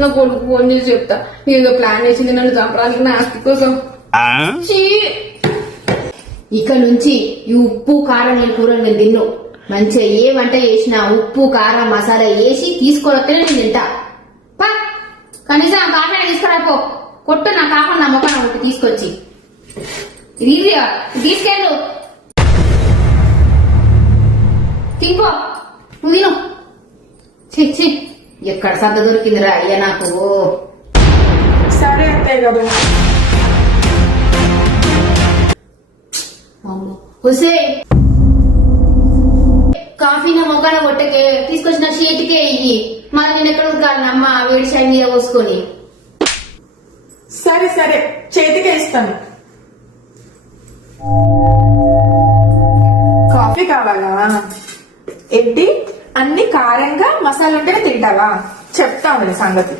నా కొడుకు ఫోన్ చేసి చెప్తా. ఏదో ప్లాన్ చేసింది నన్ను చంపడానికి నా ఆస్తి కోసం. ఇక నుంచి ఈ ఉప్పు కారం నేను కూరలు నేను తిన్ను. మంచిగా ఏ వంట చేసినా ఉప్పు కారం మసాలా వేసి తీసుకొని వస్తేనే నేను తింటా. కనీసం కాఫీ తీసుకురాపో. కొట్టు నా కాకుండా నా మొక్క ఒకటి తీసుకొచ్చి తీసుకెళ్ళు. తింపో నువ్వు తిను. చి ఎక్కడ సద్ద దొరికిందిరా అయ్యా నాకు. సరే అంతే కదా. హుసే కాఫీ నా మొక్కన కొట్టకే తీసుకొచ్చిన షీట్కే ఇయ్యి. మరి నేను ఎక్కడ కాదు అమ్మ వేడి చాయ్ మీద పోసుకొని. సరే సరే చేతికే ఇస్తాను. కాఫీ కావాలా? ఏంటి అన్ని కారంగా మసాలా ఉంటేనే తింటావా? చెప్తా ఉంది సంగతి.